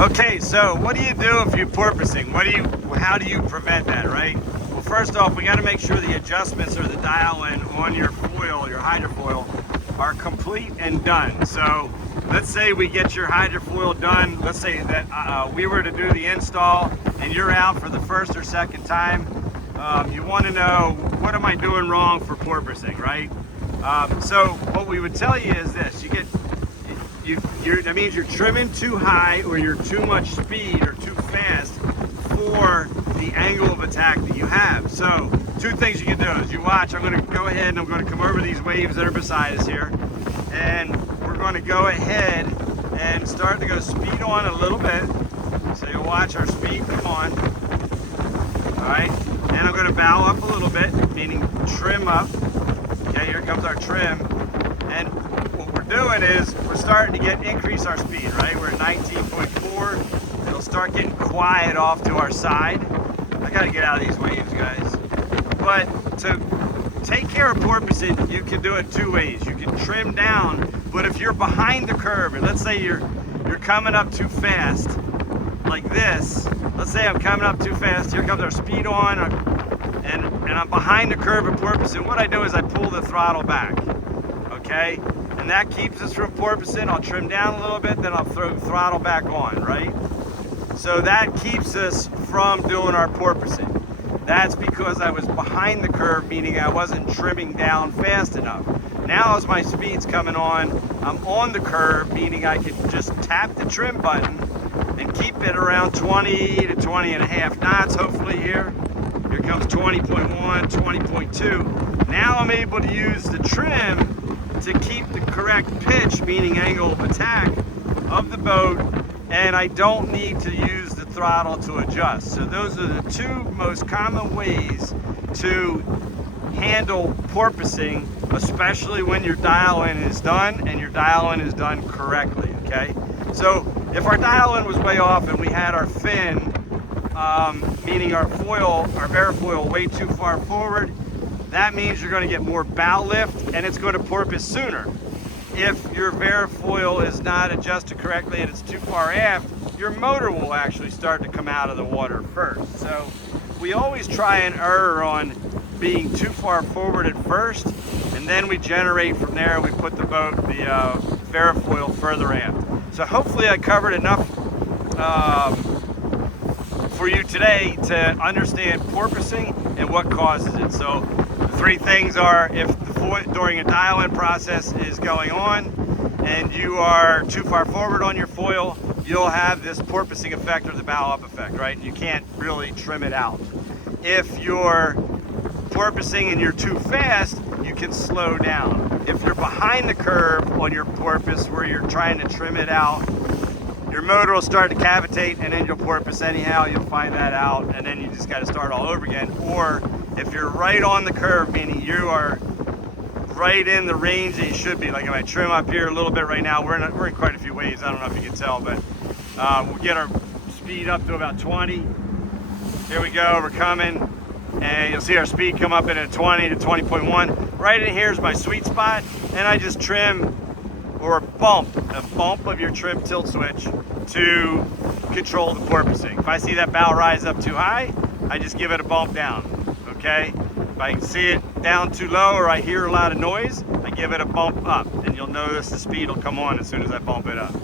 Okay, so what do you do if you're porpoising? How do you prevent that, right? Well, first off, we got to make sure the adjustments or the dial-in on your foil, your hydrofoil, are complete and done. So let's say we get your hydrofoil done. Let's say that we were to do the install and you're out for the first or second time. You want to know, what am I doing wrong for porpoising, right? So what we would tell you is this: that means you're trimming too high, or you're too much speed or too fast for the angle of attack that you have. So two things you can do is you watch. I'm going to go ahead and I'm going to come over these waves that are beside us here, and we're going to go ahead and start to go speed on a little bit. So you'll watch our speed come on. All right, and I'm going to bow up a little bit, meaning trim up. Okay, here comes our trim, and what we're doing is we're starting to increase our speed, right? We're at 19.4. It'll start getting quiet off to our side. I gotta get out of these waves, guys. But to take care of porpoising, you can do it two ways. You can trim down, but if you're behind the curve, and let's say you're coming up too fast, like this. Let's say I'm coming up too fast. Here comes our speed on, and I'm behind the curve of porpoising. What I do is I pull the throttle back, okay? And that keeps us from porpoising. I'll trim down a little bit, then I'll throw the throttle back on, right? So that keeps us from doing our porpoising. That's because I was behind the curve, meaning I wasn't trimming down fast enough. Now as my speed's coming on, I'm on the curve, meaning I can just tap the trim button and keep it around 20 to 20 and a half knots, hopefully here. Here comes 20.1, 20.2. Now I'm able to use the trim to keep the correct pitch, meaning angle of attack of the boat, and I don't need to use the throttle to adjust. So those are the two most common ways to handle porpoising, especially when your dial-in is done and your dial-in is done correctly, okay? So if our dial-in was way off and we had our fin, meaning our foil, our VARA foil, way too far forward, that means you're going to get more bow lift and it's going to porpoise sooner. If your VARA foil is not adjusted correctly and it's too far aft, your motor will actually start to come out of the water first. So we always try and err on being too far forward at first, and then we generate from there. We put the VARA foil further aft. So hopefully I covered enough for you today to understand porpoising and what causes it. So the three things are: if the foil during a dial-in process is going on and you are too far forward on your foil, you'll have this porpoising effect or the bow up effect, right? You can't really trim it out. If you're porpoising and you're too fast, you can slow down. If you're behind the curve on your porpoise where you're trying to trim it out, your motor will start to cavitate and then you'll porpoise anyhow. You'll find that out, and then you just got to start all over again. Or if you're right on the curve, meaning you are right in the range that you should be, like if I trim up here a little bit right now, we're in quite a few waves. I don't know if you can tell, but we'll get our speed up to about 20. Here we go, we're coming, and you'll see our speed come up in at 20 to 20.1. Right in here is my sweet spot, and I just trim or bump, a bump of your trim tilt switch to control the porpoising. If I see that bow rise up too high, I just give it a bump down, okay? If I can see it down too low or I hear a lot of noise, I give it a bump up, and you'll notice the speed will come on as soon as I bump it up.